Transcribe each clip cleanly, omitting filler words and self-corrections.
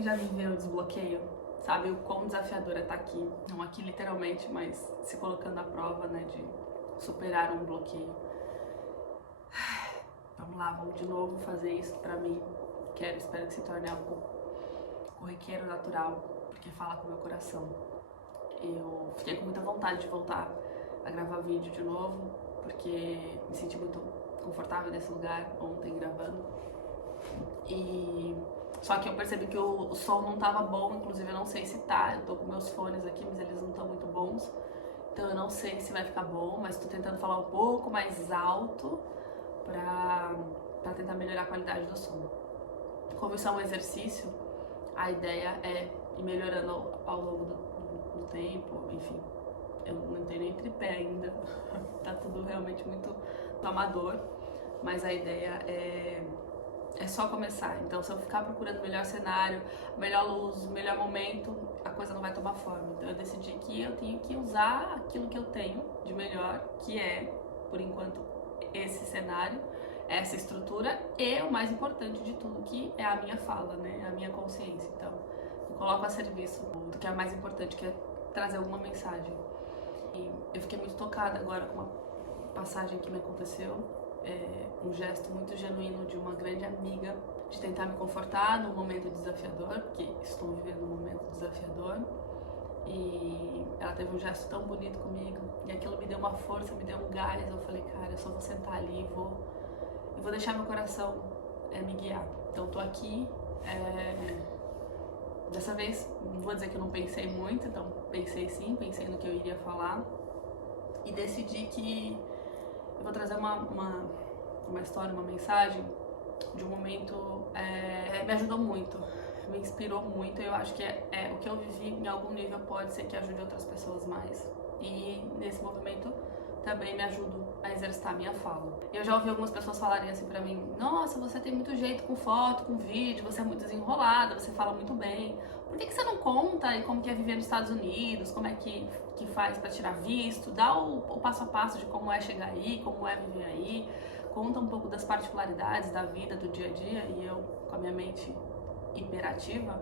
quem já viveu o desbloqueio sabe o quão desafiador é estar aqui, não aqui literalmente, mas se colocando à prova, né, de superar um bloqueio. Vamos lá, vamos de novo fazer isso que pra mim espero que se torne algo corriqueiro, natural, porque fala com o meu coração. Eu fiquei com muita vontade de voltar a gravar vídeo de novo, porque me senti muito confortável nesse lugar ontem gravando. Só que eu percebi que o som não tava bom, inclusive eu não sei se tá, eu tô com meus fones aqui, mas eles não estão muito bons. Então eu não sei se vai ficar bom, mas tô tentando falar um pouco mais alto pra tentar melhorar a qualidade do som. Como isso é um exercício, a ideia é ir melhorando ao longo do tempo, enfim. Eu não tenho nem tripé ainda, tá tudo realmente muito amador, mas a ideia é só começar. Então, se eu ficar procurando o melhor cenário, melhor luz, melhor momento, a coisa não vai tomar forma. Então, eu decidi que eu tenho que usar aquilo que eu tenho de melhor, que é, por enquanto, esse cenário, essa estrutura e o mais importante de tudo, que é a minha fala, né? A minha consciência. Então, eu coloco a serviço do que é mais importante, que é trazer alguma mensagem. E eu fiquei muito tocada agora com uma passagem que me aconteceu, um gesto muito genuíno de uma grande amiga, de tentar me confortar num momento desafiador, porque estou vivendo um momento desafiador. E ela teve um gesto tão bonito comigo, e aquilo me deu uma força, me deu um gás. Eu falei, cara, eu só vou sentar ali e vou deixar meu coração me guiar. Então tô aqui, dessa vez, não vou dizer que eu não pensei muito, então pensei sim, pensei no que eu iria falar, e decidi que eu vou trazer uma história, uma mensagem de um momento, me ajudou muito, me inspirou muito. Eu acho que o que eu vivi em algum nível pode ser que ajude outras pessoas mais. E nesse movimento também me ajudo a exercitar a minha fala. Eu já ouvi algumas pessoas falarem assim pra mim: nossa, você tem muito jeito com foto, com vídeo, você é muito desenrolada, você fala muito bem. Por que você não conta como que é viver nos Estados Unidos, como é que faz pra tirar visto, dá o passo a passo de como é chegar aí, como é viver aí, conta um pouco das particularidades da vida, do dia a dia. E eu, com a minha mente hiperativa,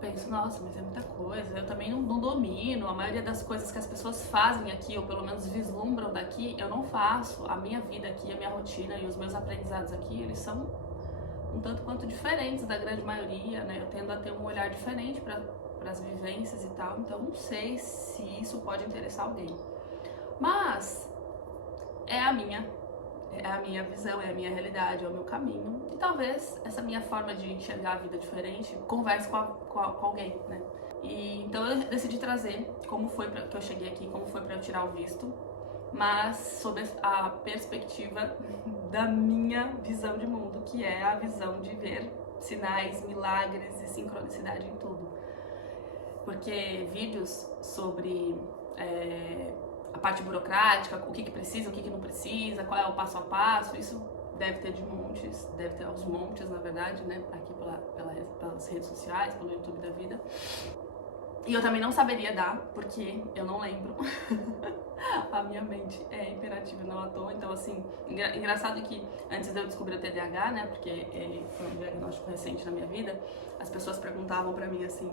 penso, nossa, mas é muita coisa, eu também não domino, a maioria das coisas que as pessoas fazem aqui, ou pelo menos vislumbram daqui, eu não faço. A minha vida aqui, a minha rotina e os meus aprendizados aqui, eles são um tanto quanto diferentes da grande maioria, né? Eu tendo a ter um olhar diferente para as vivências e tal, então não sei se isso pode interessar alguém. Mas é a minha visão, é a minha realidade, é o meu caminho. E talvez essa minha forma de enxergar a vida diferente converse com alguém, né? E então eu decidi trazer como foi que eu cheguei aqui, como foi para eu tirar o visto, mas sob a perspectiva da minha visão de mundo, que é a visão de ver sinais, milagres e sincronicidade em tudo. Porque vídeos sobre a parte burocrática, o que precisa, o que não precisa, qual é o passo a passo, isso deve ter de montes, deve ter aos montes, na verdade, né, aqui pelas redes sociais, pelo YouTube da vida. E eu também não saberia dar, porque eu não lembro. A minha mente é imperativa, não à toa. Então, assim, engraçado que antes de eu descobrir o TDAH, né, porque ele foi um diagnóstico recente na minha vida, as pessoas perguntavam pra mim assim,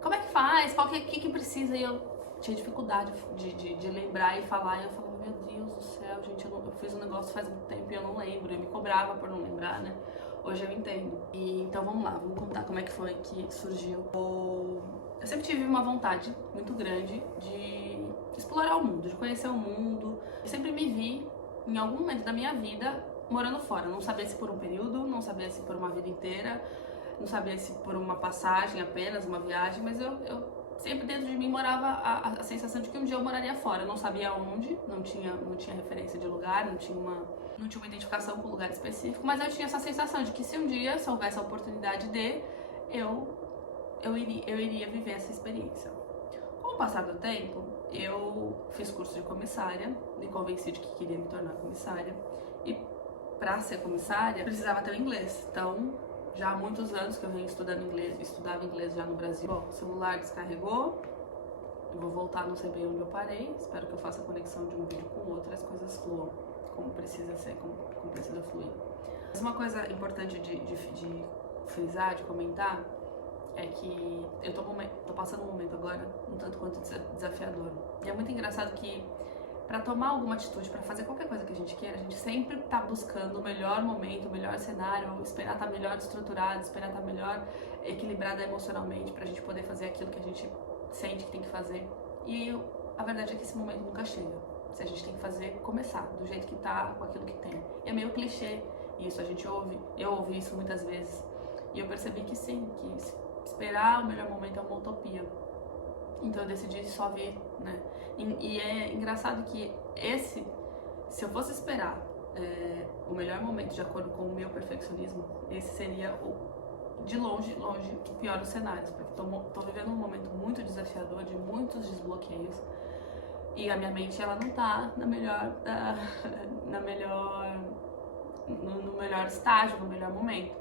como é que faz? Qual que precisa? E eu tinha dificuldade de lembrar e falar, e eu falava, meu Deus do céu, gente, eu fiz um negócio faz muito tempo e eu não lembro, eu me cobrava por não lembrar, né? Hoje eu entendo. E então vamos lá, vamos contar como é que foi que surgiu. Eu sempre tive uma vontade muito grande de explorar o mundo, de conhecer o mundo. Eu sempre me vi, em algum momento da minha vida, morando fora. Não sabia se por um período, não sabia se por uma vida inteira, não sabia se por uma passagem apenas, uma viagem, mas eu sempre dentro de mim morava a sensação de que um dia eu moraria fora. Eu não sabia onde, não tinha referência de lugar, não tinha uma identificação com um lugar específico, mas eu tinha essa sensação de que se um dia, se houvesse a oportunidade de, eu iria viver essa experiência. Com o passar do tempo, eu fiz curso de comissária, me convenci de que queria me tornar comissária, e para ser comissária precisava ter o inglês. Então, já há muitos anos que eu venho estudando inglês, estudava inglês já no Brasil. Bom, o celular descarregou, eu vou voltar, não sei bem onde eu parei, espero que eu faça a conexão de um vídeo com o outro e as coisas fluam como precisa ser, como precisa fluir. Mas uma coisa importante de frisar, de comentar, é que eu tô passando um momento agora um tanto quanto desafiador. E é muito engraçado que para tomar alguma atitude, para fazer qualquer coisa que a gente queira, a gente sempre tá buscando o melhor momento, o melhor cenário, esperar estar melhor estruturado, esperar estar melhor equilibrada emocionalmente pra gente poder fazer aquilo que a gente sente que tem que fazer. E a verdade é que esse momento nunca chega. Se a gente tem que fazer, começar do jeito que tá, com aquilo que tem. E é meio clichê isso, a gente ouve, eu ouvi isso muitas vezes. E eu percebi que sim, que esperar o melhor momento é uma utopia. Então eu decidi só vir, né? E é engraçado que se eu fosse esperar o melhor momento de acordo com o meu perfeccionismo, esse seria de longe, o pior dos cenários, porque tô vivendo um momento muito desafiador, de muitos desbloqueios, e a minha mente, ela não tá no melhor estágio, no melhor momento.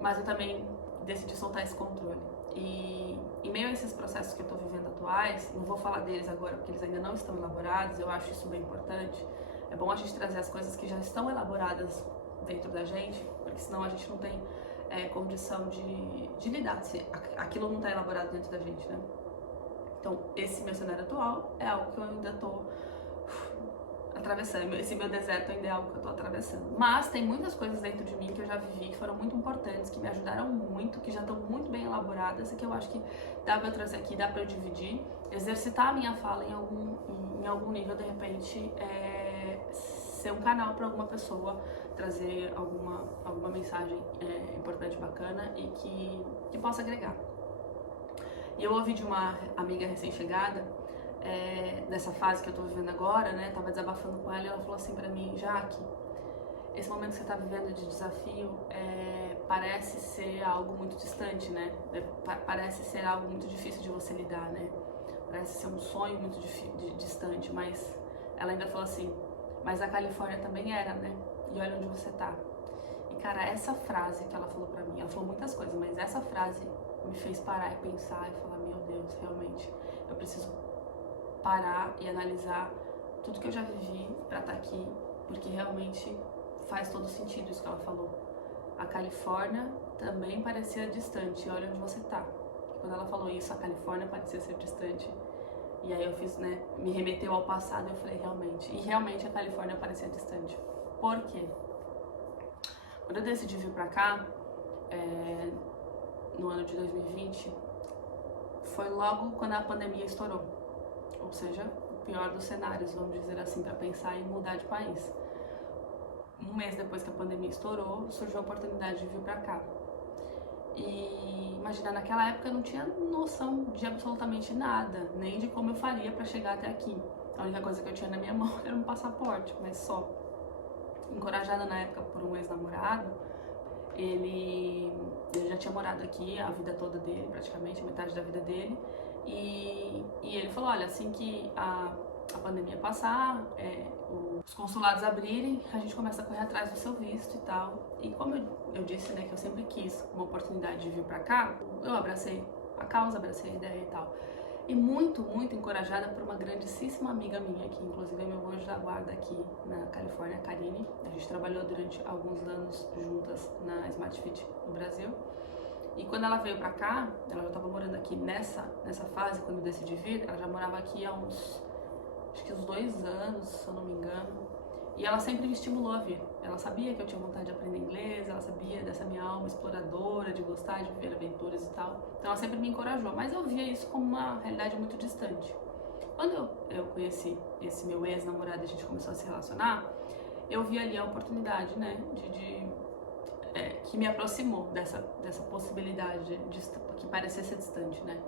Mas eu também decidi soltar esse controle. E em meio a esses processos que eu tô vivendo atuais, não vou falar deles agora porque eles ainda não estão elaborados, eu acho isso bem importante. É bom a gente trazer as coisas que já estão elaboradas dentro da gente, porque senão a gente não tem condição de lidar se aquilo não está elaborado dentro da gente, né? Então, esse meu cenário atual é algo que eu ainda tô atravessando, esse meu deserto ainda é algo que eu tô atravessando. Mas tem muitas coisas dentro de mim que eu já vivi, que foram muito importantes, que me ajudaram muito, que já estão muito bem elaboradas e que eu acho que dá pra eu trazer aqui, dá pra eu dividir, exercitar a minha fala em algum nível, de repente, ser um canal para alguma pessoa, trazer alguma mensagem importante, bacana e que possa agregar. E eu ouvi de uma amiga recém-chegada, dessa fase que eu tô vivendo agora, né, tava desabafando com ela e ela falou assim pra mim: Jaque, esse momento que você tá vivendo de desafio parece ser algo muito distante, né, parece ser algo muito difícil de você lidar, né, parece ser um sonho muito distante, mas ela ainda falou assim: mas a Califórnia também era, né, e olha onde você tá. E cara, essa frase que ela falou pra mim, ela falou muitas coisas, mas essa frase me fez parar e pensar e falar: meu Deus, realmente, eu preciso parar e analisar tudo que eu já vivi pra estar aqui, porque realmente faz todo sentido isso que ela falou. A Califórnia também parecia distante, olha onde você tá. E quando ela falou isso, a Califórnia parecia ser distante. E aí eu fiz, né, me remeteu ao passado e eu falei: realmente. E realmente a Califórnia parecia distante. Por quê? Quando eu decidi vir pra cá, no ano de 2020, foi logo quando a pandemia estourou. Ou seja, o pior dos cenários, vamos dizer assim, para pensar em mudar de país. Um mês depois que a pandemia estourou, surgiu a oportunidade de vir pra cá. E imagina, naquela época eu não tinha noção de absolutamente nada, nem de como eu faria para chegar até aqui. A única coisa que eu tinha na minha mão era um passaporte, mas só. Encorajada na época por um ex-namorado, ele já tinha morado aqui a vida toda dele, praticamente, metade da vida dele, e ele falou: olha, assim que a pandemia passar, os consulados abrirem, a gente começa a correr atrás do seu visto e tal. E como eu disse, né, que eu sempre quis uma oportunidade de vir pra cá, eu abracei a causa, abracei a ideia e tal. E muito, muito encorajada por uma grandíssima amiga minha, que inclusive é meu anjo da guarda aqui na Califórnia, a Karine. A gente trabalhou durante alguns anos juntas na Smart Fit no Brasil. E quando ela veio pra cá, ela já estava morando aqui nessa fase, quando eu decidi vir, ela já morava aqui há acho que uns 2 anos, se eu não me engano. E ela sempre me estimulou a vir. Ela sabia que eu tinha vontade de aprender inglês, ela sabia dessa minha alma exploradora, de gostar de viver aventuras e tal. Então ela sempre me encorajou, mas eu via isso como uma realidade muito distante. Quando eu conheci esse meu ex-namorado e a gente começou a se relacionar, eu vi ali a oportunidade, né, que me aproximou dessa possibilidade que parecia ser distante, né.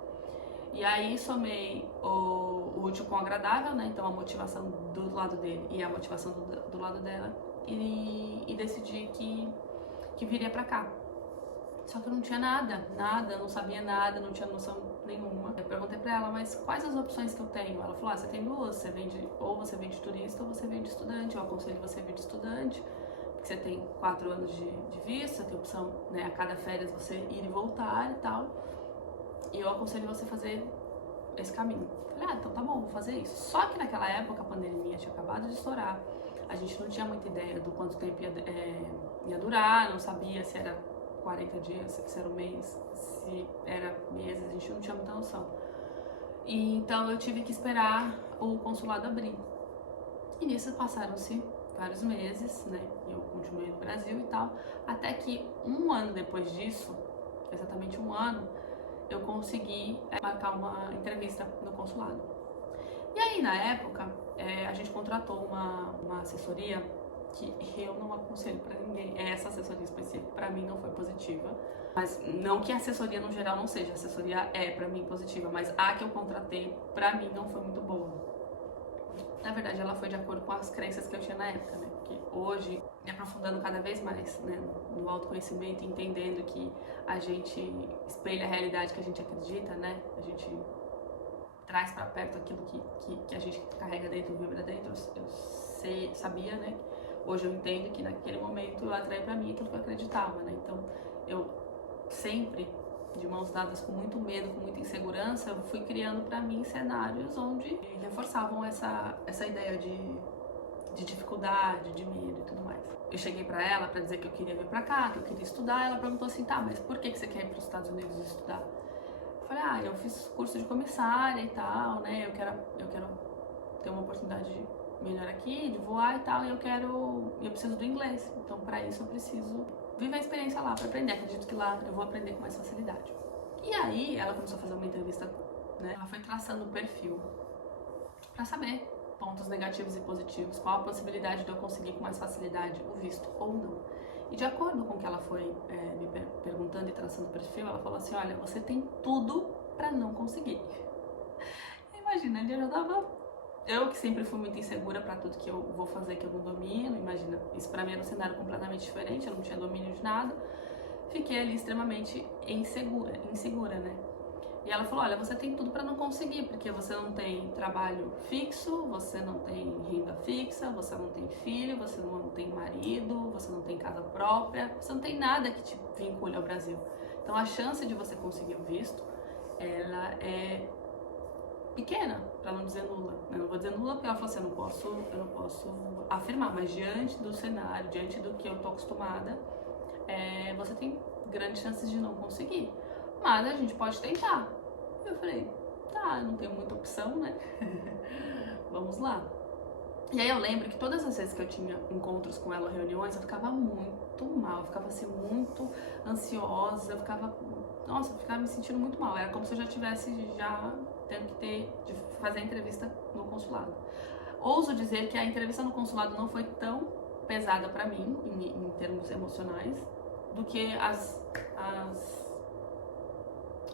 E aí somei o útil com o agradável, né? Então a motivação do lado dele e a motivação do lado dela. E decidi que viria pra cá. Só que eu não tinha nada, não sabia nada, não tinha noção nenhuma. Eu perguntei pra ela: mas quais as opções que eu tenho? Ela falou: você tem duas, ou você vem de turista ou você vem de estudante. Eu aconselho você a vir de estudante, porque você tem 4 anos de visto, você tem opção, né, a cada férias você ir e voltar e tal. E eu aconselho você fazer esse caminho. Falei: então tá bom, vou fazer isso. Só que naquela época a pandemia tinha acabado de estourar, a gente não tinha muita ideia do quanto tempo ia durar, não sabia se era 40 dias, se era um mês, se era meses, a gente não tinha muita noção. E então eu tive que esperar o consulado abrir. E nisso passaram-se vários meses, né? Eu continuei no Brasil e tal, até que um ano depois disso, exatamente um ano, eu consegui marcar uma entrevista no consulado. E aí, na época, a gente contratou uma assessoria que eu não aconselho pra ninguém. Essa assessoria específica, pra mim, não foi positiva. Mas não que a assessoria no geral não seja, a assessoria é pra mim positiva, mas a que eu contratei, pra mim, não foi muito boa. Na verdade, ela foi de acordo com as crenças que eu tinha na época, né? Porque hoje, me aprofundando cada vez mais, né, no autoconhecimento, entendendo que a gente espelha a realidade que a gente acredita, né? A gente traz pra perto aquilo que a gente carrega dentro, vibra dentro. Eu sabia, né? Hoje eu entendo que naquele momento eu atraí pra mim aquilo que eu acreditava, né? Então, eu sempre, de mãos dadas, com muito medo, com muita insegurança, eu fui criando pra mim cenários onde reforçavam essa ideia de dificuldade, de medo e tudo mais. Eu cheguei pra ela pra dizer que eu queria vir pra cá, que eu queria estudar. Ela perguntou assim, tá, mas por que você quer ir pros Estados Unidos estudar? Eu falei, eu fiz curso de comissária e tal, né? Eu quero ter uma oportunidade melhor aqui, de voar e tal, e eu preciso do inglês. Então, pra isso eu preciso viver a experiência lá, pra aprender. Acredito que lá eu vou aprender com mais facilidade. E aí, ela começou a fazer uma entrevista, né? Ela foi traçando um perfil pra saber pontos negativos e positivos, qual a possibilidade de eu conseguir com mais facilidade o visto ou não. E de acordo com o que ela foi me perguntando e traçando o perfil, ela falou assim, olha, você tem tudo pra não conseguir. Imagina, ele já tava... Eu que sempre fui muito insegura pra tudo que eu vou fazer que eu não domino, imagina, isso pra mim era um cenário completamente diferente, eu não tinha domínio de nada. Fiquei ali extremamente insegura, né? E ela falou, olha, você tem tudo pra não conseguir, porque você não tem trabalho fixo, você não tem renda fixa, você não tem filho, você não tem marido, você não tem casa própria, você não tem nada que te vincule ao Brasil. Então a chance de você conseguir o visto, ela é pequena, pra não dizer nula. Eu não vou dizer nula porque ela falou assim, eu não posso afirmar, mas diante do cenário, diante do que eu tô acostumada, você tem grandes chances de não conseguir. Mas a gente pode tentar. Eu falei, tá, não tenho muita opção, né? Vamos lá. E aí eu lembro que todas as vezes que eu tinha encontros com ela, reuniões, eu ficava muito mal, eu ficava assim, muito ansiosa, eu ficava me sentindo muito mal. Era como se eu já tivesse tendo que fazer a entrevista no consulado. Ouso dizer que a entrevista no consulado não foi tão pesada pra mim, em termos emocionais, do que as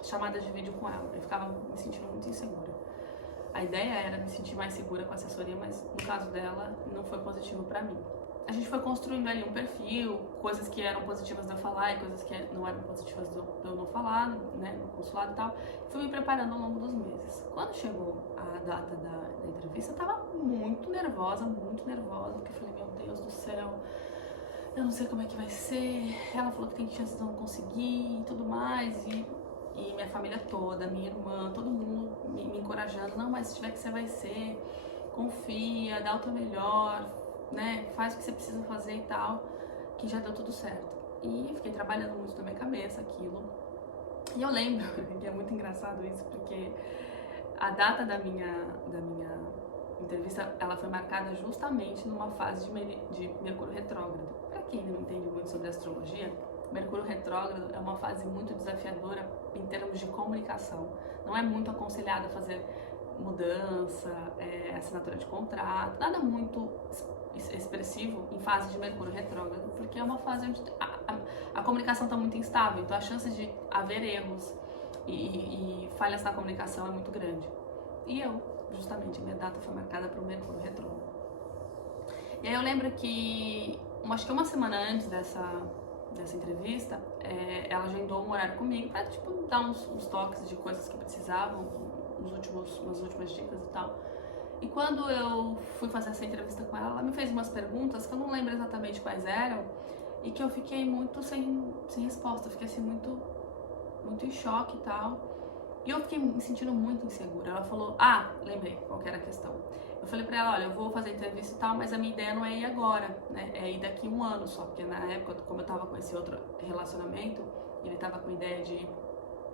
chamadas de vídeo com ela. Eu ficava me sentindo muito insegura. A ideia era me sentir mais segura com a assessoria, mas no caso dela não foi positivo pra mim. A gente foi construindo ali um perfil, coisas que eram positivas de eu falar e coisas que não eram positivas de eu não falar, né, no consulado e tal. Fui me preparando ao longo dos meses. Quando chegou a data da entrevista, eu tava muito nervosa, porque eu falei, meu Deus do céu, eu não sei como é que vai ser. Ela falou que tem chances de eu não conseguir e tudo mais, e minha família toda, minha irmã, todo mundo me encorajando, não, mas se tiver que você vai ser, confia, dá o teu melhor, né, faz o que você precisa fazer e tal, que já deu tudo certo. E fiquei trabalhando muito na minha cabeça aquilo. E eu lembro, que é muito engraçado isso, porque a data da minha entrevista, ela foi marcada justamente numa fase de Mercúrio retrógrado. Pra quem não entende muito sobre astrologia, Mercúrio retrógrado é uma fase muito desafiadora em termos de comunicação. Não é muito aconselhado a fazer mudança, assinatura de contrato, nada muito expressivo em fase de Mercúrio retrógrado, porque é uma fase onde a comunicação está muito instável, então a chance de haver erros e falhas na comunicação é muito grande. E justamente, minha data foi marcada para o Mercúrio retrógrado. E aí eu lembro que, acho que uma semana antes dessa entrevista, ela agendou um horário comigo pra, dar uns toques de coisas que precisavam, umas últimas dicas e tal. E quando eu fui fazer essa entrevista com ela me fez umas perguntas que eu não lembro exatamente quais eram e que eu fiquei muito sem resposta, eu fiquei assim muito em choque e tal. E eu fiquei me sentindo muito insegura. Ela falou, lembrei qual que era a questão. Eu falei pra ela, olha, eu vou fazer entrevista e tal, mas a minha ideia não é ir agora, né? É ir daqui 1 ano só, porque na época, como eu tava com esse outro relacionamento, ele tava com a ideia de ir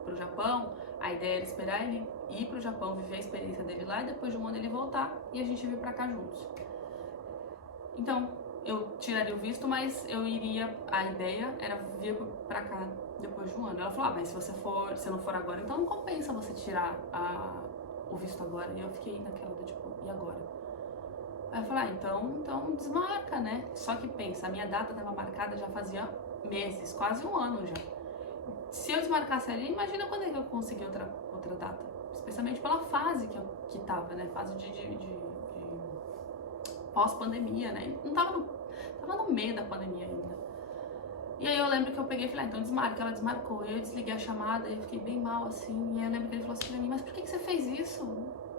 pro Japão, a ideia era esperar ele ir pro Japão, viver a experiência dele lá, e depois de 1 ano ele voltar e a gente vir pra cá juntos. Então, eu tiraria o visto, mas eu iria, a ideia era vir pra cá depois de 1 ano. Ela falou, mas se você não for agora, então não compensa você tirar o visto agora. E eu fiquei naquela do tipo, e agora? Aí eu falei, então desmarca, né? Só que pensa, a minha data estava marcada já fazia meses, quase 1 ano já. Se eu desmarcasse ali, imagina quando é que eu consegui outra data. Especialmente pela fase que tava, né? Fase de pós-pandemia, né? Não tava no meio da pandemia ainda. E aí eu lembro que eu peguei e falei, então desmarca. Ela desmarcou. Eu desliguei a chamada e eu fiquei bem mal, assim. E aí eu lembro que ele falou assim pra mim, mas por que você fez isso?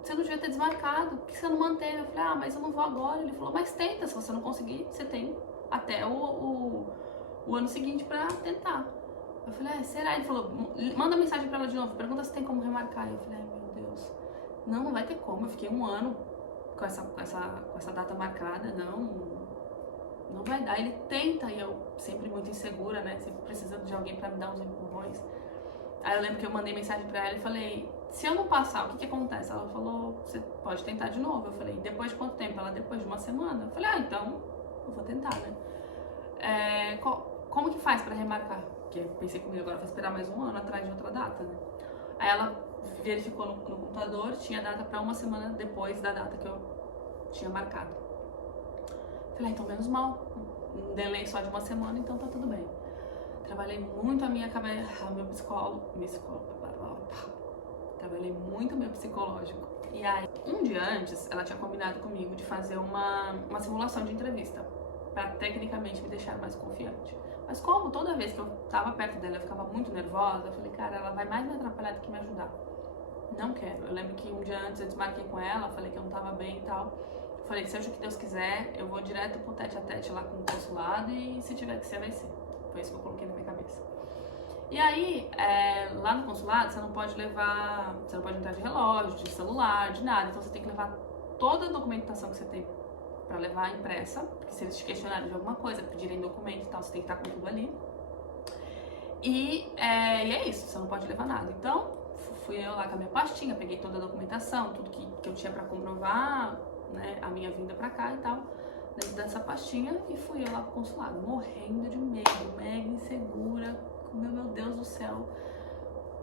Você não devia ter desmarcado. Por que você não manteve? Eu falei, mas eu não vou agora. Ele falou, mas tenta. Se você não conseguir, você tem até o ano seguinte pra tentar. Eu falei, será? Ele falou, manda mensagem pra ela de novo. Pergunta se tem como remarcar. Eu falei, meu Deus. Não vai ter como. Eu fiquei 1 ano com essa data marcada. Não vai dar. Ele tenta, e eu sempre muito insegura, né? Sempre precisando de alguém pra me dar uns empurrões. Aí eu lembro que eu mandei mensagem pra ela e falei, se eu não passar, o que acontece? Ela falou, você pode tentar de novo. Eu falei, depois de quanto tempo? Ela, depois de 1 semana. Eu falei, então eu vou tentar, né? Como que faz pra remarcar? Porque eu pensei comigo, agora eu vou esperar mais 1 ano atrás de outra data, né? Aí ela verificou no computador, tinha data pra 1 semana depois da data que eu tinha marcado. Falei, então menos mal, um delay só de 1 semana, então tá tudo bem. Trabalhei muito a minha cabeça, meu psicólogo, trabalhei muito o meu psicológico. E aí, um dia antes, ela tinha combinado comigo de fazer uma simulação de entrevista, pra tecnicamente me deixar mais confiante. Mas como toda vez que eu tava perto dela eu ficava muito nervosa, eu falei, cara, ela vai mais me atrapalhar do que me ajudar. Não quero. Eu lembro que um dia antes eu desmarquei com ela, falei que eu não tava bem e tal. Falei, seja o que Deus quiser, eu vou direto pro tete a tete lá com o consulado e se tiver que ser, vai ser. Foi isso que eu coloquei na minha cabeça. E aí, lá no consulado, você não pode entrar de relógio, de celular, de nada. Então você tem que levar toda a documentação que você tem pra levar impressa, porque se eles te questionarem de alguma coisa, pedirem documento e tal, você tem que estar com tudo ali. E é isso, você não pode levar nada. Então, fui eu lá com a minha pastinha, peguei toda a documentação, tudo que eu tinha pra comprovar, né, a minha vinda pra cá e tal, dentro dessa pastinha, e fui eu lá pro consulado, morrendo de medo, mega insegura, meu Deus do céu,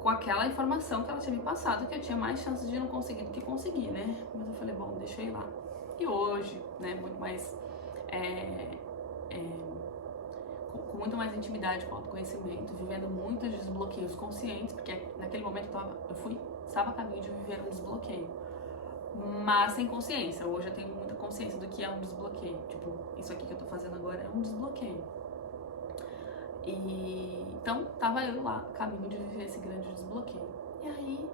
com aquela informação que ela tinha me passado, que eu tinha mais chances de não conseguir do que conseguir, né? Mas eu falei, bom, deixa eu ir lá. E hoje, né, muito mais, com muito mais intimidade, com autoconhecimento, vivendo muitos desbloqueios conscientes, porque naquele momento estava a caminho de viver um desbloqueio. Mas sem consciência. Hoje eu tenho muita consciência do que é um desbloqueio. Tipo, isso aqui que eu tô fazendo agora é um desbloqueio. E então tava eu lá, caminho de viver esse grande desbloqueio. E aí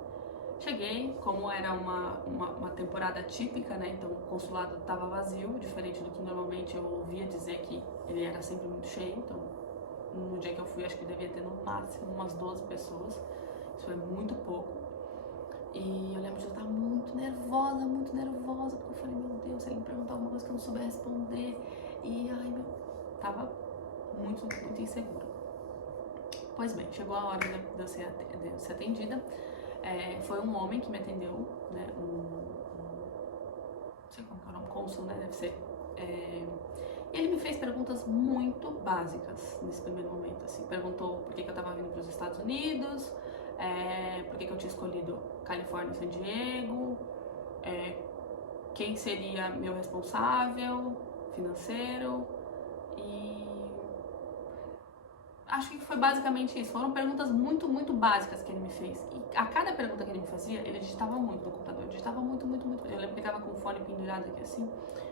cheguei, como era uma temporada típica, né? Então o consulado tava vazio, diferente do que normalmente eu ouvia dizer que ele era sempre muito cheio. Então no dia que eu fui, acho que devia ter no máximo umas 12 pessoas. Isso foi muito pouco. E eu lembro de eu estar muito nervosa, porque eu falei, meu Deus, se ele me perguntar alguma coisa que eu não souber responder. E tava muito insegura. Pois bem, chegou a hora de eu ser atendida. Foi um homem que me atendeu, né? Não sei como que é o nome, cônsul, né? Deve ser. E ele me fez perguntas muito básicas nesse primeiro momento, assim. Perguntou por que eu tava vindo para os Estados Unidos, por que eu tinha escolhido Califórnia e San Diego, quem seria meu responsável financeiro, e acho que foi basicamente isso. Foram perguntas muito básicas que ele me fez. E a cada pergunta que ele me fazia, ele digitava muito no computador. Digitava muito. Eu lembro que ele tava com o fone pendurado aqui assim.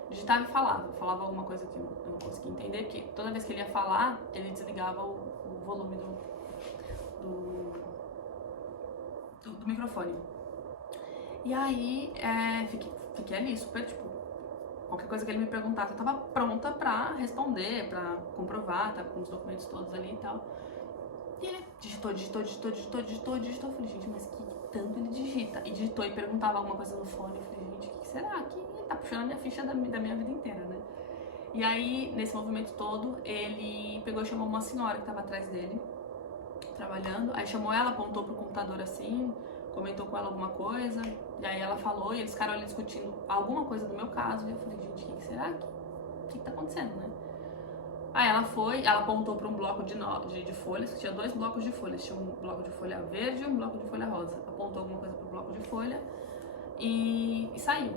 Digitava e falava. Falava alguma coisa que eu não conseguia entender, porque toda vez que ele ia falar, ele desligava o volume do microfone. E aí, fiquei ali super, tipo, qualquer coisa que ele me perguntasse, eu tava pronta pra responder, pra comprovar, tava com os documentos todos ali e tal. E ele digitou. Eu falei, gente, mas tanto ele digita. E digitou e perguntava alguma coisa no fone. Eu falei, gente, o que será? Que ele tá puxando a minha ficha da minha vida inteira, né? E aí, nesse movimento todo, ele pegou e chamou uma senhora que tava atrás dele, trabalhando. Aí chamou ela, apontou pro computador assim, comentou com ela alguma coisa. E aí ela falou, e eles ficaram ali discutindo alguma coisa do meu caso. E eu falei, gente, o que será? O que tá acontecendo, né? Aí ela apontou para um bloco de folhas, que tinha 2 blocos de folhas. Tinha um bloco de folha verde e um bloco de folha rosa. Apontou alguma coisa pro bloco de folha e saiu.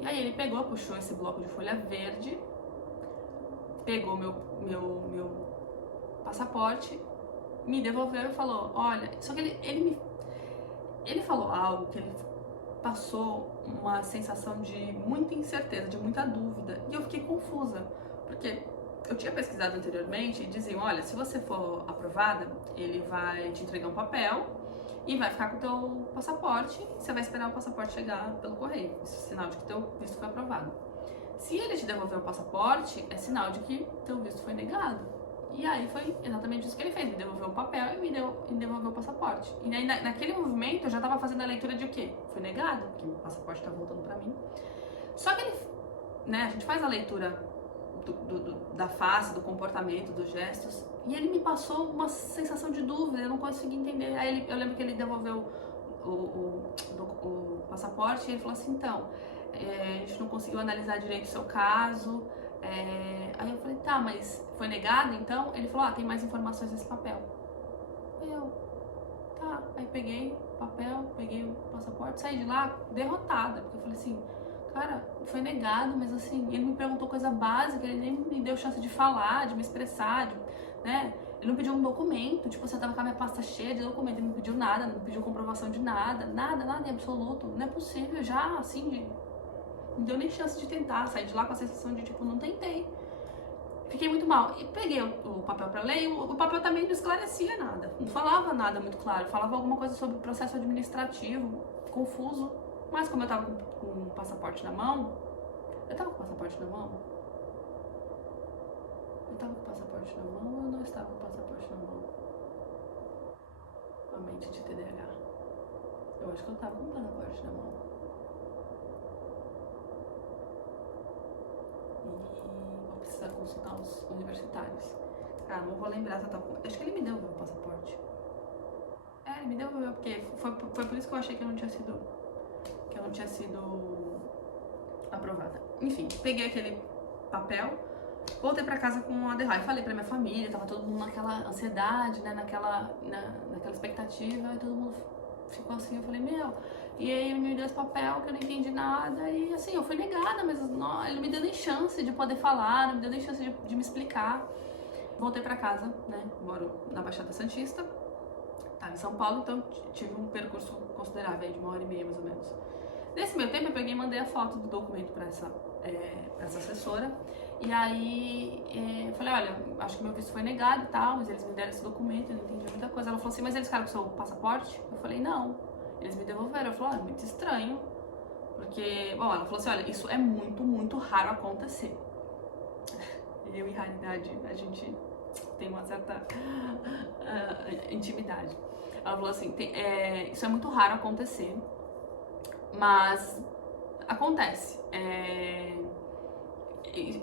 E aí ele pegou, puxou esse bloco de folha verde, pegou meu passaporte, me devolveu e falou, olha, só que ele falou algo que ele passou uma sensação de muita incerteza, de muita dúvida, e eu fiquei confusa, porque eu tinha pesquisado anteriormente e diziam, olha, se você for aprovada, ele vai te entregar um papel e vai ficar com o teu passaporte, você vai esperar o passaporte chegar pelo correio, isso é sinal de que teu visto foi aprovado. Se ele te devolver o passaporte, é sinal de que teu visto foi negado. E aí foi exatamente isso que ele fez, me devolveu o papel e me devolveu o passaporte. E aí naquele movimento eu já tava fazendo a leitura de o quê? Foi negado, porque meu passaporte tá voltando pra mim. Só que ele, né, a gente faz a leitura da face, do comportamento, dos gestos, e ele me passou uma sensação de dúvida, eu não consegui entender. Aí eu lembro que ele devolveu o passaporte e ele falou assim, então, a gente não conseguiu analisar direito o seu caso. Aí eu falei, tá, mas foi negado então? Ele falou, tem mais informações nesse papel. Aí eu, tá, aí peguei o papel, peguei o passaporte, saí de lá derrotada, porque eu falei assim, cara, foi negado, mas assim, ele me perguntou coisa básica, ele nem me deu chance de falar, de me expressar, né? Ele não pediu um documento, tipo, você tava com a minha pasta cheia de documento, ele não pediu nada, não pediu comprovação de nada em absoluto, não é possível, já, assim, não deu nem chance de tentar, sair de lá com a sensação de, tipo, não tentei. Fiquei muito mal. E peguei o papel pra ler e o papel também não esclarecia nada, não falava nada muito claro, falava alguma coisa sobre o processo administrativo, confuso. Mas como eu tava com o passaporte na mão, eu tava com o passaporte na mão? Eu tava com o passaporte na mão ou eu não estava com o passaporte na mão? A mente de TDAH. Eu acho que eu tava com o passaporte na mão. E vou precisar consultar os universitários. Ah, não vou lembrar se eu tava com... Acho que ele me deu o passaporte. Ele me deu, porque foi por isso que eu achei que eu não tinha sido aprovada. Enfim, peguei aquele papel, voltei pra casa com a derrota. Falei pra minha família, tava todo mundo naquela ansiedade, né, naquela expectativa, e todo mundo ficou assim, eu falei, meu... E aí ele me deu esse papel que eu não entendi nada, e assim, eu fui negada, mas não, ele não me deu nem chance de poder falar, não me deu nem chance de me explicar. Voltei pra casa, né, moro na Baixada Santista, tava em São Paulo, então tive um percurso considerável, de 1h30 mais ou menos. Nesse meio tempo eu peguei e mandei a foto do documento pra essa assessora, e aí falei, olha, acho que meu visto foi negado e tal, mas eles me deram esse documento, eu não entendi muita coisa. Ela falou assim, mas eles ficaram com o seu passaporte? Eu falei, não, eles me devolveram. Eu falei, muito estranho, porque, bom, ela falou assim, olha, isso é muito, muito raro acontecer. Eu e raridade, a gente tem uma certa intimidade. Ela falou assim, isso é muito raro acontecer, mas acontece.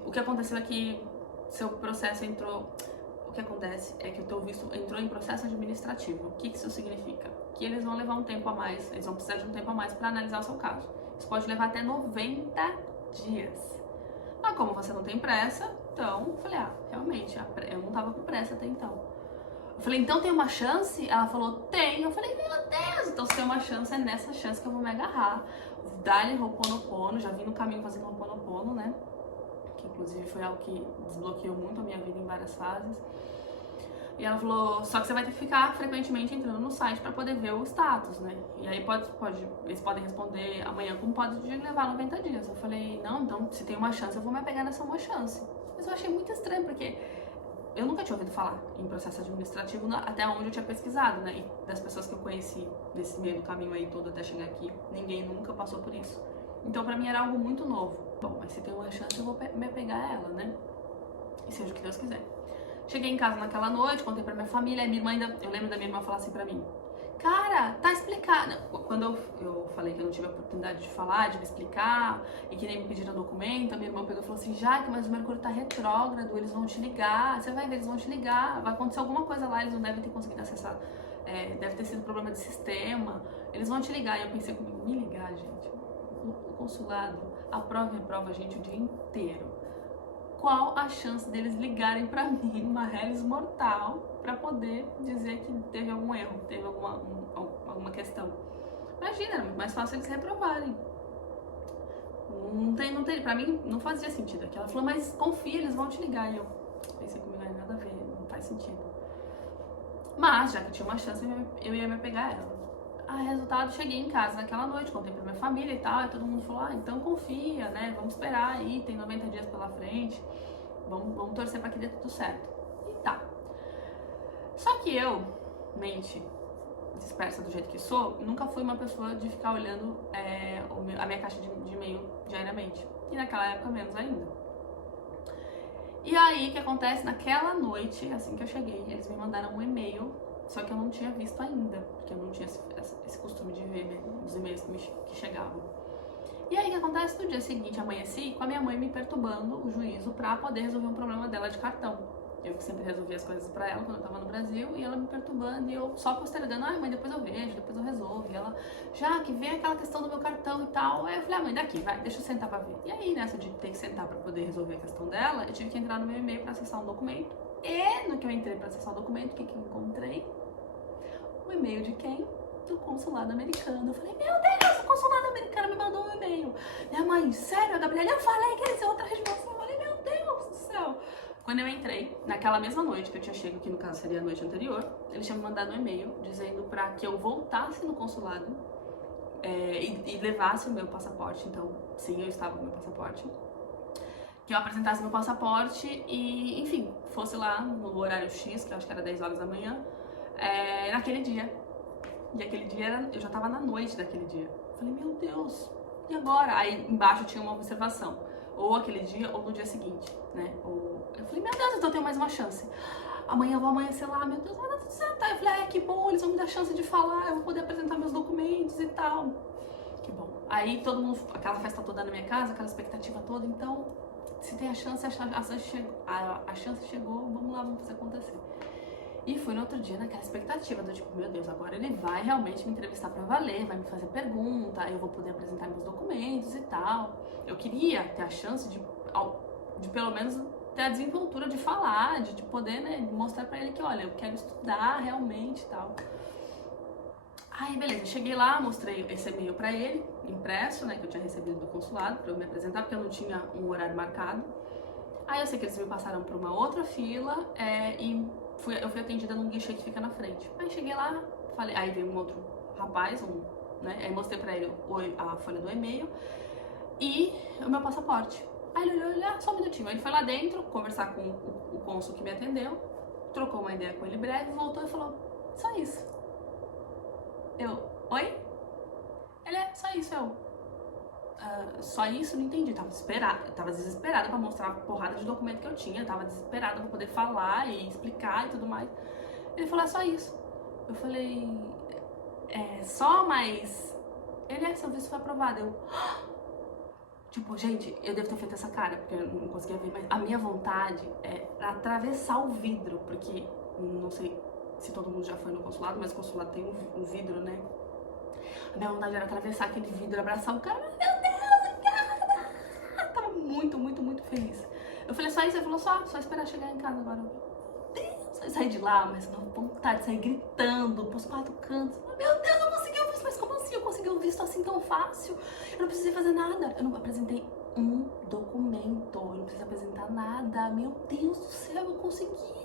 O que aconteceu é que seu processo entrou... O que acontece é que o teu visto entrou em processo administrativo. O que isso significa? Que eles vão levar um tempo a mais, eles vão precisar de um tempo a mais para analisar o seu caso. Isso pode levar até 90 dias. Mas como você não tem pressa, então eu falei, realmente, eu não tava com pressa até então. Eu falei, então tem uma chance? Ela falou, tem. Eu falei, meu Deus, então se tem uma chance, é nessa chance que eu vou me agarrar. Dá-lhe Ho'oponopono, já vim no caminho fazendo Ho'oponopono, né? Que inclusive foi algo que desbloqueou muito a minha vida em várias fases. E ela falou, só que você vai ter que ficar frequentemente entrando no site pra poder ver o status, né? E aí eles podem responder amanhã, como pode levar 90 dias. Eu falei, não, então se tem uma chance, eu vou me apegar nessa uma chance. Mas eu achei muito estranho, porque eu nunca tinha ouvido falar em processo administrativo até onde eu tinha pesquisado, né? E das pessoas que eu conheci nesse meio do caminho aí todo até chegar aqui, ninguém nunca passou por isso. Então pra mim era algo muito novo. Bom, mas se tem uma chance, eu vou me apegar a ela, né? E seja o que Deus quiser. Cheguei em casa naquela noite, contei pra minha família, e minha irmã eu lembro da minha irmã falar assim pra mim, Cara, tá explicado. Quando eu falei que eu não tive a oportunidade de falar, de me explicar, e que nem me pediram documento, a minha irmã pegou e falou assim, Jaque, mas o Mercúrio tá retrógrado, eles vão te ligar, você vai ver, eles vão te ligar, vai acontecer alguma coisa lá, eles não devem ter conseguido acessar, deve ter sido problema de sistema, eles vão te ligar. E eu pensei comigo, me ligar, gente, o consulado aprova e reprova a gente o dia inteiro. Qual a chance deles ligarem pra mim, uma reles mortal, pra poder dizer que teve algum erro, teve alguma questão? Imagina, era muito mais fácil eles reprovarem. Não tem, pra mim não fazia sentido aquilo. Ela falou, mas confia, eles vão te ligar. E eu pensei comigo, não nada a ver, não faz sentido. Mas, já que tinha uma chance, eu ia me pegar ela. Resultado, cheguei em casa naquela noite, contei pra minha família e tal, e todo mundo falou, então confia, né, vamos esperar aí, tem 90 dias pela frente, vamos torcer pra que dê tudo certo. E tá. Só que eu, mente dispersa do jeito que sou, nunca fui uma pessoa de ficar olhando a minha caixa de e-mail diariamente. E naquela época menos ainda. E aí, o que acontece? Naquela noite, assim que eu cheguei, eles me mandaram um e-mail, só que eu não tinha visto ainda, porque eu não tinha esse costume de ver, né, os e-mails que chegavam. E aí, o que acontece? No dia seguinte, amanheci com a minha mãe me perturbando o juízo pra poder resolver um problema dela de cartão. Eu que sempre resolvia as coisas pra ela quando eu tava no Brasil, e ela me perturbando, e eu só postergando, mãe, depois eu vejo, depois eu resolvo. E ela, já que vê aquela questão do meu cartão e tal. Aí eu falei, mãe, daqui, vai, deixa eu sentar pra ver. E aí, nessa de ter que sentar pra poder resolver a questão dela, eu tive que entrar no meu e-mail pra acessar um documento. E no que eu entrei pra acessar o documento, o que eu encontrei? O e-mail de quem? Do consulado americano. Eu falei, meu Deus, o consulado americano me mandou um e-mail. Minha mãe, sério, Gabriela, eu falei que eles iam outra resposta. Eu falei, meu Deus do céu. Quando eu entrei, naquela mesma noite que eu tinha chego, que no caso seria a noite anterior, eles tinham me mandado um e-mail dizendo pra que eu voltasse no consulado e levasse o meu passaporte. Então, sim, eu estava com o meu passaporte. Que eu apresentasse meu passaporte e, enfim, fosse lá no horário X, que eu acho que era 10 horas da manhã, naquele dia. E aquele dia, eu já tava na noite daquele dia. Eu falei, meu Deus, e agora? Aí embaixo tinha uma observação, ou aquele dia ou no dia seguinte, né? Eu falei, meu Deus, então eu tenho mais uma chance. Amanhã eu vou amanhecer lá, meu Deus, vai dar tudo certo. Aí eu falei, que bom, eles vão me dar chance de falar, eu vou poder apresentar meus documentos e tal. Que bom. Aí todo mundo, aquela festa toda na minha casa, aquela expectativa toda, então, se tem a chance chegou, vamos lá, vamos fazer acontecer. E fui no outro dia naquela expectativa do tipo, meu Deus, agora ele vai realmente me entrevistar pra valer, vai me fazer pergunta, eu vou poder apresentar meus documentos e tal. Eu queria ter a chance de pelo menos ter a desenvoltura de falar, de poder, né, mostrar pra ele que, olha, eu quero estudar realmente e tal. Aí, beleza, cheguei lá, mostrei esse e-mail pra ele, impresso, né, que eu tinha recebido do consulado, pra eu me apresentar, porque eu não tinha um horário marcado. Aí eu sei que eles me passaram pra uma outra fila e eu fui atendida num guichê que fica na frente. Aí cheguei lá, falei, aí veio um outro rapaz, né, aí mostrei pra ele a folha do e-mail e o meu passaporte. Aí ele olhou, só um minutinho. Aí ele foi lá dentro conversar com o cônsul que me atendeu, trocou uma ideia com ele breve, voltou e falou, só isso. Eu, oi? Ele só isso, só isso, não entendi, tava desesperada pra mostrar a porrada de documento que eu tinha, tava desesperada pra poder falar e explicar e tudo mais. Ele falou, só isso. Eu falei, só, mas ele seu visto foi aprovado. Eu, tipo, gente, eu devo ter feito essa cara, porque eu não conseguia ver, mas a minha vontade é atravessar o vidro, porque não sei se todo mundo já foi no consulado, mas o consulado tem um vidro, né? A minha vontade era atravessar aquele vidro, abraçar o cara, meu Deus, cara! Tava muito, muito, muito feliz. Eu falei, só isso? Ele falou, só esperar chegar em casa agora. Meu Deus, eu saí de lá, mas com vontade de sair gritando pros quatro cantos. Meu Deus, eu consegui o visto, mas como assim? Eu consegui o visto assim tão fácil? Eu não precisei fazer nada. Eu não apresentei um documento, eu não precisei apresentar nada. Meu Deus do céu, eu consegui.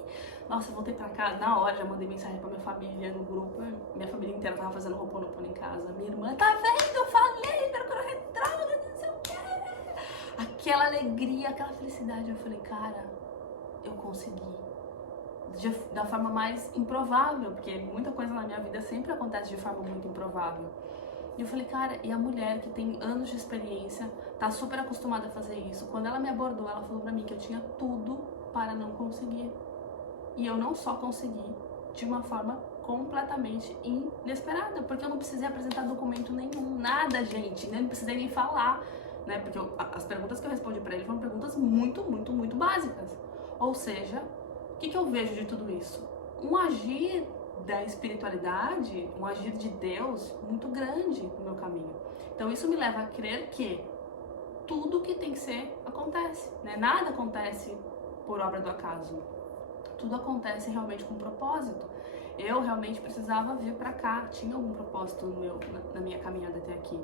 Nossa, eu voltei pra casa, na hora já mandei mensagem pra minha família no grupo. Minha família inteira tava fazendo Ho'oponopono em casa. Minha irmã, tá vendo? Eu falei, Mercúrio retrógrado, não sei o que. Aquela alegria, aquela felicidade. Eu falei, cara, eu consegui. Da forma mais improvável, porque muita coisa na minha vida sempre acontece de forma muito improvável. E eu falei, cara, e a mulher que tem anos de experiência, tá super acostumada a fazer isso. Quando ela me abordou, ela falou pra mim que eu tinha tudo para não conseguir. E eu não só consegui, de uma forma completamente inesperada, porque eu não precisei apresentar documento nenhum, nada, gente, nem precisei nem falar, né? Porque as perguntas que eu respondi para ele foram perguntas muito básicas. Ou seja, o que eu vejo de tudo isso? Um agir da espiritualidade, um agir de Deus muito grande no meu caminho. Então isso me leva a crer que tudo que tem que ser acontece, né? Nada acontece por obra do acaso. Tudo acontece realmente com propósito. Eu realmente precisava vir pra cá, tinha algum propósito na minha caminhada até aqui.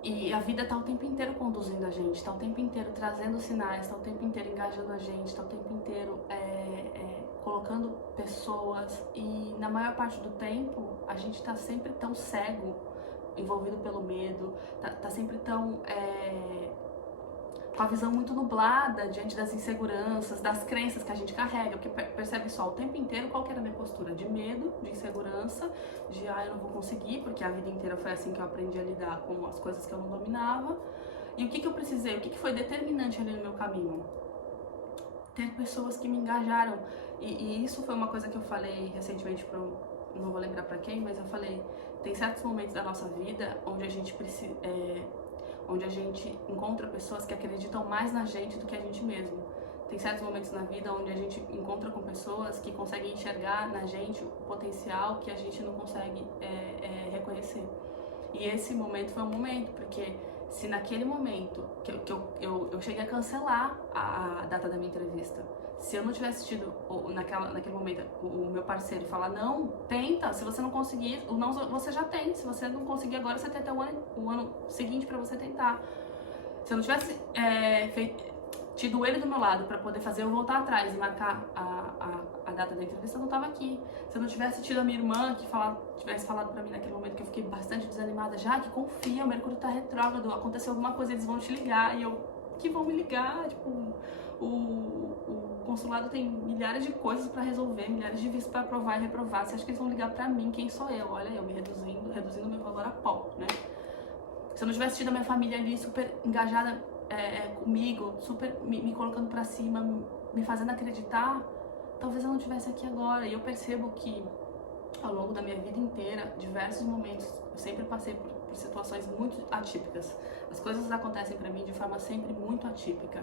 E a vida tá o tempo inteiro conduzindo a gente, tá o tempo inteiro trazendo sinais, tá o tempo inteiro engajando a gente, tá o tempo inteiro colocando pessoas, e na maior parte do tempo a gente tá sempre tão cego, envolvido pelo medo, tá sempre tão com a visão muito nublada diante das inseguranças, das crenças que a gente carrega, porque percebe só o tempo inteiro qual que era a minha postura, de medo, de insegurança, de eu não vou conseguir, porque a vida inteira foi assim que eu aprendi a lidar com as coisas que eu não dominava. E o que eu precisei, o que foi determinante ali no meu caminho? Ter pessoas que me engajaram, e isso foi uma coisa que eu falei recentemente não vou lembrar pra quem, mas eu falei, tem certos momentos da nossa vida onde a gente precisa, onde a gente encontra pessoas que acreditam mais na gente do que a gente mesmo. Tem certos momentos na vida onde a gente encontra com pessoas que conseguem enxergar na gente o potencial que a gente não consegue reconhecer. E esse momento foi um momento, porque se naquele momento que eu cheguei a cancelar a data da minha entrevista, se eu não tivesse tido naquele momento o meu parceiro falar, não, tenta, se você não conseguir, o não você já tem, se você não conseguir agora, você tem até o ano seguinte para você tentar. Se eu não tivesse tido ele do meu lado para poder fazer eu voltar atrás e marcar a data da entrevista, eu não tava aqui. Se eu não tivesse tido a minha irmã que tivesse falado pra mim naquele momento que eu fiquei bastante desanimada, já que confia, o Mercúrio tá retrógrado, aconteceu alguma coisa, eles vão te ligar, e eu, que vão me ligar, tipo, o consulado tem milhares de coisas pra resolver, milhares de vistos pra aprovar e reprovar, você acha que eles vão ligar pra mim, quem sou eu? Olha, eu me reduzindo meu valor a pó, né? Se eu não tivesse tido a minha família ali super engajada comigo, super me colocando pra cima, me fazendo acreditar, talvez eu não estivesse aqui agora. E eu percebo que ao longo da minha vida inteira, diversos momentos, eu sempre passei por situações muito atípicas. As coisas acontecem pra mim de forma sempre muito atípica.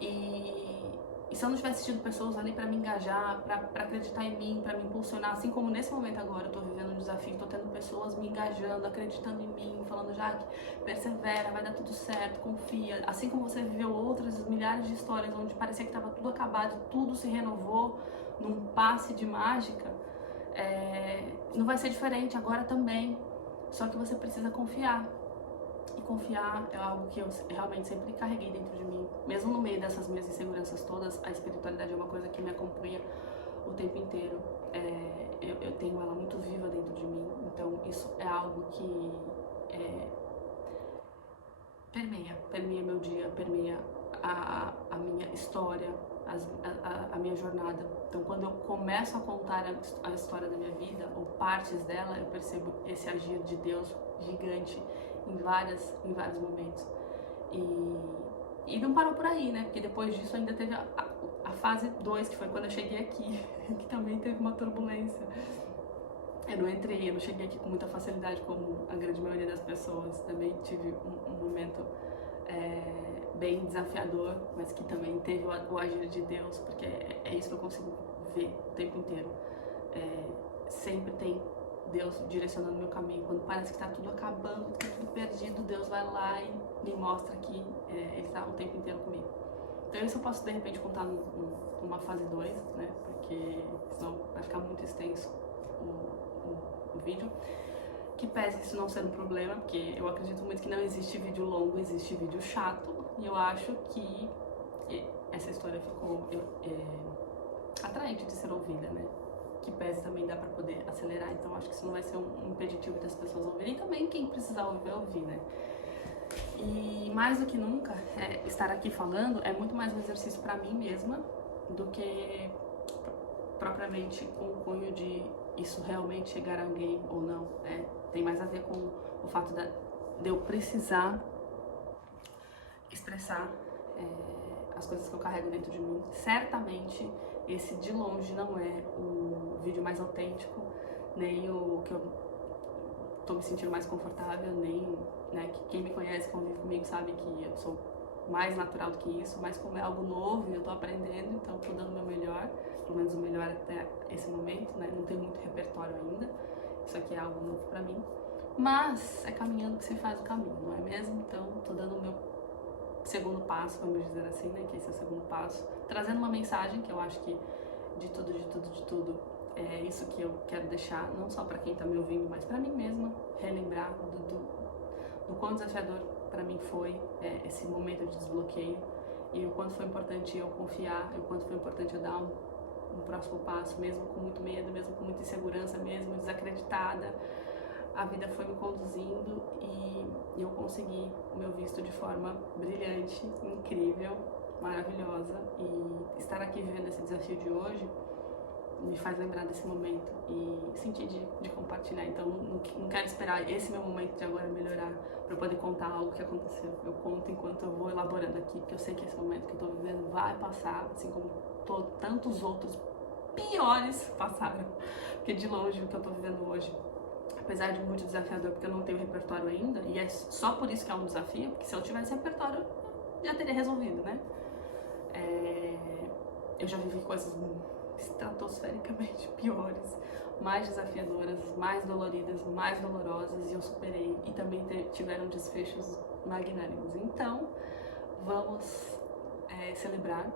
E se eu não tivesse tido pessoas ali pra me engajar, pra acreditar em mim, pra me impulsionar, assim como nesse momento agora eu tô vivendo um desafio, tô tendo pessoas me engajando, acreditando em mim, falando, Jaque, persevera, vai dar tudo certo, confia. Assim como você viveu outras milhares de histórias onde parecia que tava tudo acabado, tudo se renovou num passe de mágica, não vai ser diferente agora também. Só que você precisa confiar. E confiar é algo que eu realmente sempre carreguei dentro de mim. Mesmo no meio dessas minhas inseguranças todas, a espiritualidade é uma coisa que me acompanha o tempo inteiro. Eu tenho ela muito viva dentro de mim. Então isso é algo que permeia meu dia, permeia a minha história, a minha jornada. Então quando eu começo a contar a história da minha vida, ou partes dela, eu percebo esse agir de Deus gigante em vários momentos. E não parou por aí, né? Porque depois disso ainda teve a fase 2, que foi quando eu cheguei aqui, que também teve uma turbulência. Eu não cheguei aqui com muita facilidade como a grande maioria das pessoas. Também tive um momento bem desafiador, mas que também teve o agir de Deus, porque é isso que eu consigo ver o tempo inteiro. Sempre tem Deus direcionando meu caminho. Quando parece que tá tudo acabando, tá tudo perdido, Deus vai lá e me mostra que Ele tá o tempo inteiro comigo. Então isso eu posso de repente contar numa fase 2, né? Porque senão vai ficar muito extenso o vídeo. Que pese isso não ser um problema, porque eu acredito muito que não existe vídeo longo, existe vídeo chato. E eu acho que essa história ficou atraente de ser ouvida, né? Que pese também dá pra poder acelerar, então acho que isso não vai ser um impeditivo das pessoas ouvirem, e também quem precisar ouvir vai ouvir, né? E mais do que nunca, estar aqui falando é muito mais um exercício pra mim mesma do que propriamente com o cunho de isso realmente chegar a alguém ou não, né? Tem mais a ver com o fato de eu precisar expressar as coisas que eu carrego dentro de mim. Certamente esse de longe não é o vídeo mais autêntico, nem o que eu tô me sentindo mais confortável, nem, né, que quem me conhece, convive comigo, sabe que eu sou mais natural do que isso, mas como é algo novo e eu tô aprendendo, então tô dando o meu melhor, pelo menos o melhor até esse momento, né, não tenho muito repertório ainda, isso aqui é algo novo pra mim, mas é caminhando que se faz o caminho, não é mesmo? Então tô dando o meu segundo passo, vamos dizer assim, né, que esse é o segundo passo, trazendo uma mensagem que eu acho que de tudo, é isso que eu quero deixar, não só para quem tá me ouvindo, mas para mim mesma, relembrar do quão desafiador para mim foi esse momento de desbloqueio e o quanto foi importante eu confiar, e o quanto foi importante eu dar um próximo passo, mesmo com muito medo, mesmo com muita insegurança, mesmo desacreditada. A vida foi me conduzindo e eu consegui o meu visto de forma brilhante, incrível, maravilhosa, e estar aqui vivendo esse desafio de hoje me faz lembrar desse momento e sentir de compartilhar. Então não quero esperar esse meu momento de agora melhorar para poder contar algo que aconteceu. Eu conto enquanto eu vou elaborando aqui, porque eu sei que esse momento que eu tô vivendo vai passar, assim como tantos outros piores passaram, porque de longe o que eu tô vivendo hoje, apesar de muito desafiador, porque eu não tenho repertório ainda, e é só por isso que é um desafio, porque se eu tivesse repertório, eu já teria resolvido, né? Eu já vivi coisas estratosfericamente piores, mais desafiadoras, mais doloridas, mais dolorosas, e eu superei, e também tiveram desfechos magnânimos. Então, vamos celebrar,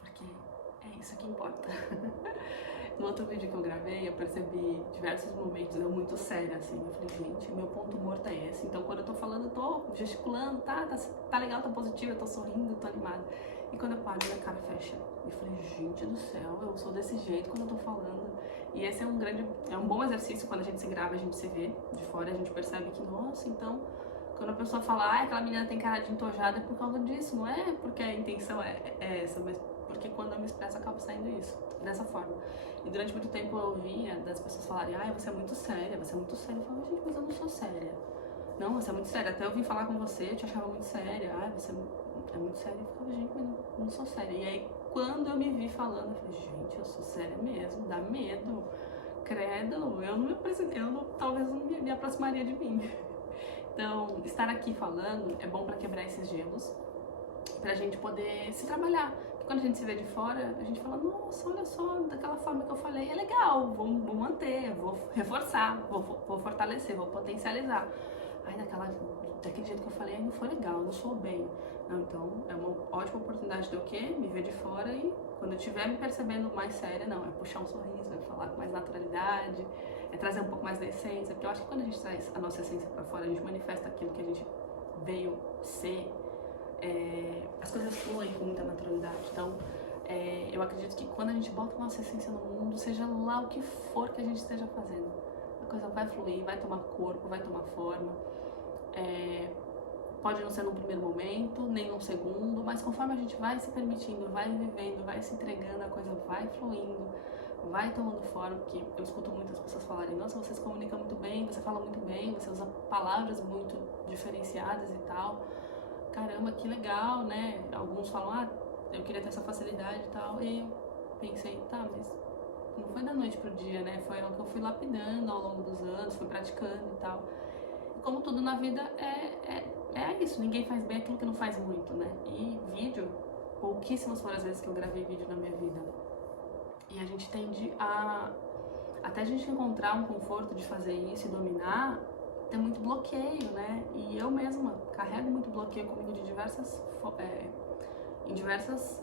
porque é isso que importa. No outro vídeo que eu gravei, eu percebi diversos momentos eu muito séria, assim. Eu falei, gente, meu ponto morto é esse. Então, quando eu tô falando, eu tô gesticulando, tá legal, tá positivo, eu tô sorrindo, tô animada. E quando eu paro, minha cara fecha. Eu falei, gente do céu, eu sou desse jeito quando eu tô falando. E esse é um bom exercício quando a gente se grava, a gente se vê de fora, a gente percebe que, nossa, então, quando a pessoa fala, ah, aquela menina tem cara de entojada, é por causa disso, não é porque a intenção é essa, mas porque quando eu me expresso acaba saindo isso, dessa forma. E durante muito tempo eu ouvia das pessoas falarem, ah, você é muito séria, você é muito séria. Eu falava, gente, mas eu não sou séria. Não, você é muito séria. Até eu vim falar com você, eu te achava muito séria. Ah, você é muito séria. Eu ficava, gente, mas eu não sou séria. E aí, quando eu me vi falando, eu falei, gente, eu sou séria mesmo, dá medo. Credo, talvez não me aproximaria de mim. Então, estar aqui falando é bom pra quebrar esses gelos, pra gente poder se trabalhar. Quando a gente se vê de fora, a gente fala, nossa, olha só, daquela forma que eu falei, é legal, vou manter, vou reforçar, vou fortalecer, vou potencializar. Ai, daquele jeito que eu falei, não foi legal, não soou bem. Não, então, é uma ótima oportunidade de eu quê? Me ver de fora e quando eu estiver me percebendo mais séria, não, é puxar um sorriso, é falar com mais naturalidade, é trazer um pouco mais da essência, porque eu acho que quando a gente traz a nossa essência pra fora, a gente manifesta aquilo que a gente veio ser, as coisas fluem com muita naturalidade. Então, eu acredito que quando a gente bota a nossa essência no mundo, seja lá o que for que a gente esteja fazendo, a coisa vai fluir, vai tomar corpo, vai tomar forma. Pode não ser num primeiro momento, nem num segundo, mas conforme a gente vai se permitindo, vai vivendo, vai se entregando, a coisa vai fluindo, vai tomando forma, porque eu escuto muitas pessoas falarem, nossa, você se comunica muito bem, você fala muito bem, você usa palavras muito diferenciadas e tal. Caramba, que legal, né? Alguns falam, ah, eu queria ter essa facilidade e tal. E eu pensei, tá, mas não foi da noite pro dia, né? Foi algo que eu fui lapidando ao longo dos anos, fui praticando e tal. E como tudo na vida, é isso. Ninguém faz bem aquilo que não faz muito, né? E vídeo, pouquíssimas foram as vezes que eu gravei vídeo na minha vida. E a gente tende até a gente encontrar um conforto de fazer isso e dominar, tem muito bloqueio, né? E eu mesma carrego muito bloqueio comigo de em diversas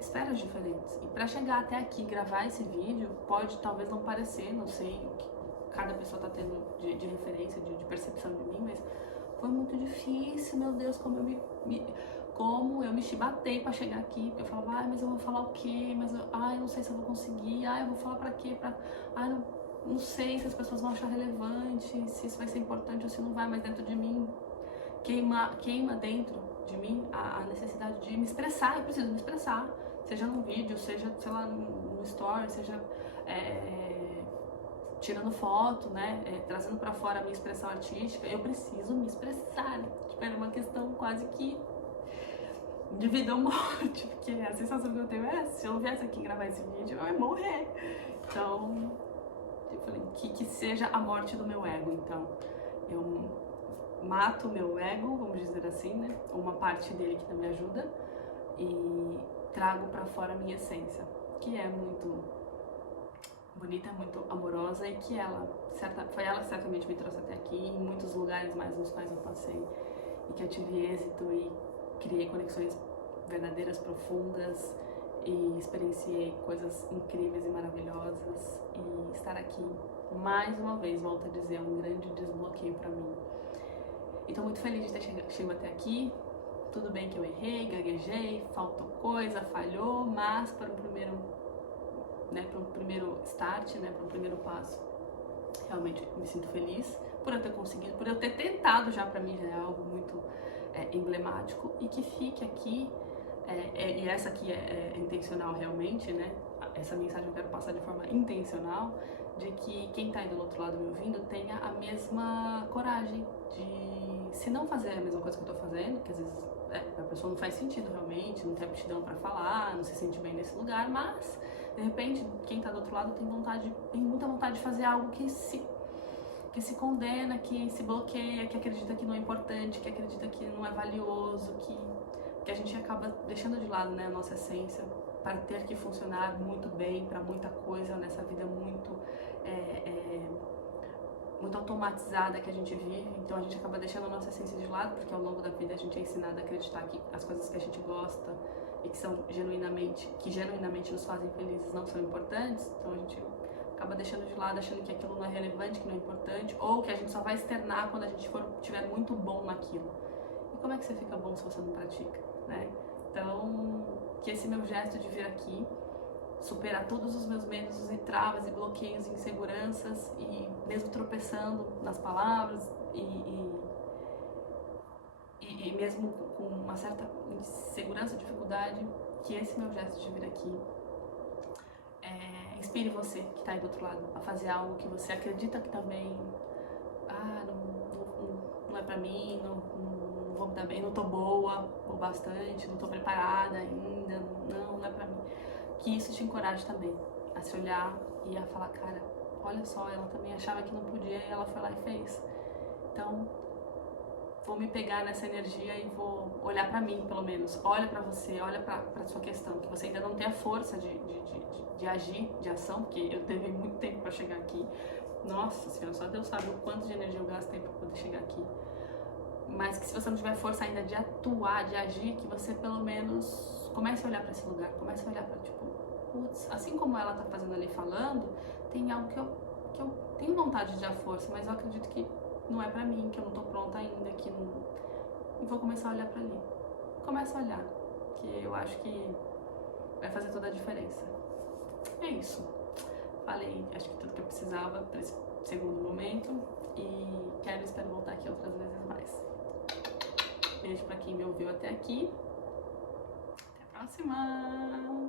esferas diferentes. E para chegar até aqui, gravar esse vídeo, pode talvez não parecer, não sei o que cada pessoa tá tendo de referência, de percepção de mim, mas foi muito difícil, meu Deus, como eu me chibatei pra chegar aqui, porque eu falava, ai, mas eu vou falar o quê? Mas eu não sei se eu vou conseguir, eu vou falar pra quê? Não sei se as pessoas vão achar relevante, se isso vai ser importante ou se não vai, mas dentro de mim queima dentro de mim a necessidade de me expressar. Eu preciso me expressar, seja num vídeo, seja, sei lá, no story, seja tirando foto, né, trazendo pra fora a minha expressão artística. Eu preciso me expressar, tipo, era uma questão quase que de vida ou morte, porque a sensação que eu tenho é, se eu não viesse aqui gravar esse vídeo, eu ia morrer. Então, eu falei, que seja a morte do meu ego. Então, eu mato o meu ego, vamos dizer assim, né? Uma parte dele que não me ajuda, e trago pra fora a minha essência, que é muito bonita, muito amorosa, e que foi ela que certamente me trouxe até aqui, em muitos lugares mais nos quais eu passei, e que eu tive êxito e criei conexões verdadeiras, profundas, e experienciei coisas incríveis e maravilhosas. E estar aqui, mais uma vez, volto a dizer, é um grande desbloqueio pra mim. E tô muito feliz de ter chegado até aqui. Tudo bem que eu errei, gaguejei, faltou coisa, falhou, mas para o primeiro, né, para o primeiro start, né, para o primeiro passo, realmente me sinto feliz por eu ter conseguido, por eu ter tentado. Já para mim já é algo muito emblemático, e que fique aqui, e essa aqui é intencional realmente, né, essa mensagem eu quero passar de forma intencional, de que quem tá aí do outro lado me ouvindo tenha a mesma coragem de, se não fazer a mesma coisa que eu tô fazendo, que às vezes a pessoa não faz sentido realmente, não tem aptidão para falar, não se sente bem nesse lugar, mas de repente quem tá do outro lado tem muita vontade de fazer algo que se condena, que se bloqueia, que acredita que não é importante, que acredita que não é valioso, que a gente acaba deixando de lado, né, a nossa essência, para ter que funcionar muito bem para muita coisa nessa vida muito muito automatizada que a gente vive. Então a gente acaba deixando a nossa essência de lado, porque ao longo da vida a gente é ensinado a acreditar que as coisas que a gente gosta e que são genuinamente nos fazem felizes não são importantes. Então a gente acaba deixando de lado, achando que aquilo não é relevante, que não é importante, ou que a gente só vai externar quando a gente estiver muito bom naquilo. E como é que você fica bom se você não pratica, né? Então, que esse meu gesto de vir aqui, superar todos os meus medos e travas e bloqueios e inseguranças, e mesmo tropeçando nas palavras e mesmo com uma certa insegurança, dificuldade, que esse meu gesto de vir aqui inspire você que está aí do outro lado a fazer algo que você acredita que também, não é pra mim, não vou me dar bem, não tô boa o bastante, não tô preparada ainda, não é pra mim. Que isso te encoraje também a se olhar e a falar, cara, olha só, ela também achava que não podia e ela foi lá e fez. Então, vou me pegar nessa energia e vou olhar pra mim, pelo menos. Olha pra você, olha pra sua questão, que você ainda não tem a força de agir, de ação, porque eu levei muito tempo pra chegar aqui. Nossa Senhora, só Deus sabe o quanto de energia eu gastei pra poder chegar aqui. Mas que se você não tiver força ainda de atuar, de agir, que você pelo menos comece a olhar pra esse lugar, comece a olhar pra, tipo, putz, assim como ela tá fazendo ali falando, tem algo que eu tenho vontade de dar força, mas eu acredito que não é pra mim, que eu não tô pronta ainda, que não... E vou começar a olhar pra ali. Começa a olhar, que eu acho que vai fazer toda a diferença. É isso. Falei, acho que tudo que eu precisava pra esse segundo momento, e espero voltar aqui outras vezes mais. Beijo pra quem me ouviu até aqui. Até a próxima!